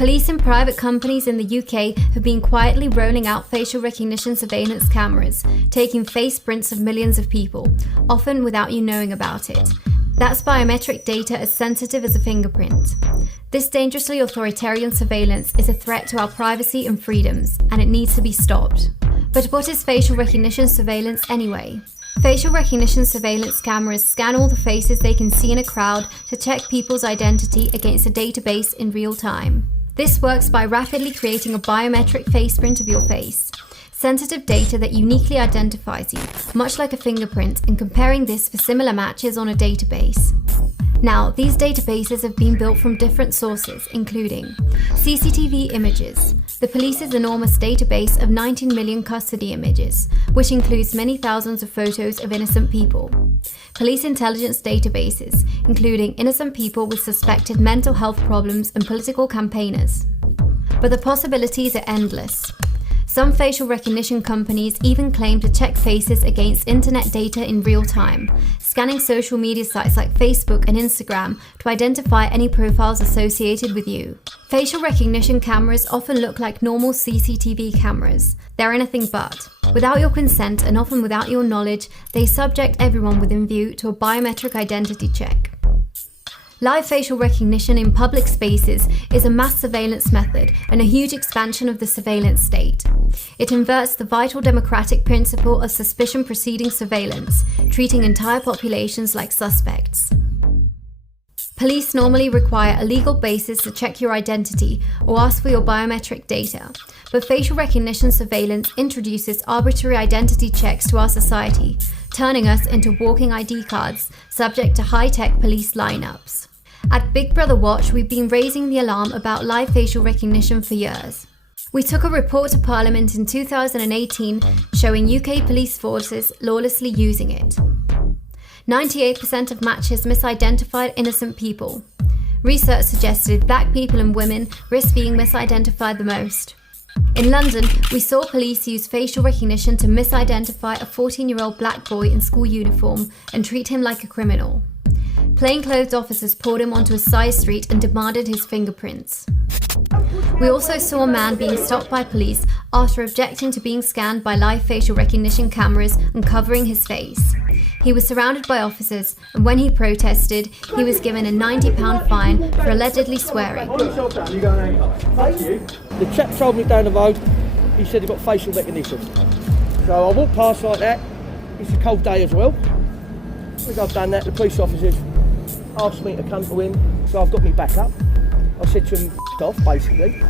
Police and private companies in the UK have been quietly rolling out facial recognition surveillance cameras, taking face prints of millions of people, often without you knowing about it. That's biometric data as sensitive as a fingerprint. This dangerously authoritarian surveillance is a threat to our privacy and freedoms, and it needs to be stopped. But what is facial recognition surveillance anyway? Facial recognition surveillance cameras scan all the faces they can see in a crowd to check people's identity against a database in real time. This works by rapidly creating a biometric face print of your face, sensitive data that uniquely identifies you, much like a fingerprint, and comparing this for similar matches on a database. Now, these databases have been built from different sources, including CCTV images, the police's enormous database of 19 million custody images, which includes many thousands of photos of innocent people, police intelligence databases, including innocent people with suspected mental health problems and political campaigners. But the possibilities are endless. Some facial recognition companies even claim to check faces against internet data in real time, scanning social media sites like Facebook and Instagram to identify any profiles associated with you. Facial recognition cameras often look like normal CCTV cameras. They're anything but. Without your consent and often without your knowledge, they subject everyone within view to a biometric identity check. Live facial recognition in public spaces is a mass surveillance method and a huge expansion of the surveillance state. It inverts the vital democratic principle of suspicion preceding surveillance, treating entire populations like suspects. Police normally require a legal basis to check your identity or ask for your biometric data, but facial recognition surveillance introduces arbitrary identity checks to our society, turning us into walking ID cards subject to high-tech police lineups. At Big Brother Watch, we've been raising the alarm about live facial recognition for years. We took a report to Parliament in 2018 showing UK police forces lawlessly using it. 98% of matches misidentified innocent people. Research suggested black people and women risk being misidentified the most. In London, we saw police use facial recognition to misidentify a 14-year-old black boy in school uniform and treat him like a criminal. Plainclothes officers pulled him onto a side street and demanded his fingerprints. We also saw a man being stopped by police after objecting to being scanned by live facial recognition cameras and covering his face. He was surrounded by officers, and when he protested, he was given a £90 fine for allegedly swearing. The chap told me down the road, he said he got facial recognition. So I walked past like that. It's a cold day as well. As I've done that, the police officers asked me to come to him, so I've got me back up. I said to him, off, basically.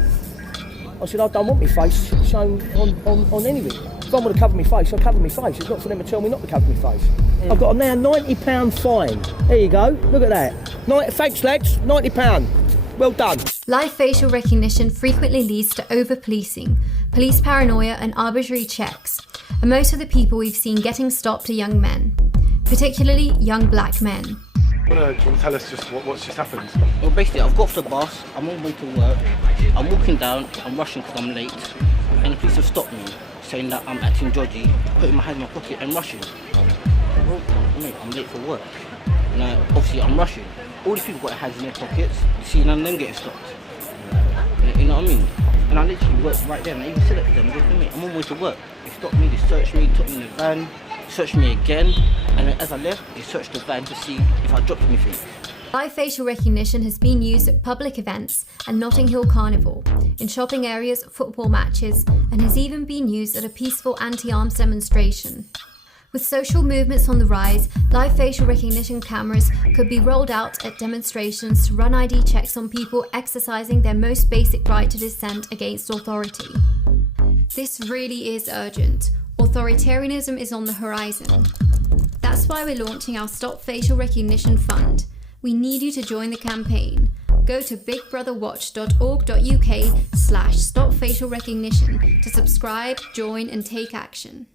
I said, I don't want my face shown on anything. If I want to cover my face, I'll cover my face. It's not for them to tell me not to cover my face. I've got a now £90 fine. There you go, look at that. Thanks lads, £90. Well done. Live facial recognition frequently leads to over-policing, police paranoia and arbitrary checks, and most of the people we've seen getting stopped are young men, particularly young black men. Do you want to tell us just what's just happened? Well, basically, I've got off the bus, I'm on my way to work, I'm walking down, I'm rushing because I'm late, and the police have stopped me, saying that I'm acting dodgy, putting my hand in my pocket and rushing. Well, mate, I'm late for work. Now, obviously, I'm rushing. All these people got their hands in their pockets, you see none of them getting stopped. You know what I mean? And I literally worked right there, and I even said it to them, I go, mate, I'm on my way to work. They stopped me, they searched me, took me in the van, searched me again, and then as I left, they searched the van to see if I dropped anything. Live facial recognition has been used at public events and Notting Hill Carnival, in shopping areas, football matches, and has even been used at a peaceful anti-arms demonstration. With social movements on the rise, live facial recognition cameras could be rolled out at demonstrations to run ID checks on people exercising their most basic right to dissent against authority. This really is urgent. Authoritarianism is on the horizon. That's why we're launching our Stop Facial Recognition Fund. We need you to join the campaign. Go to bigbrotherwatch.org.uk/stopfacialrecognition to subscribe, join and take action.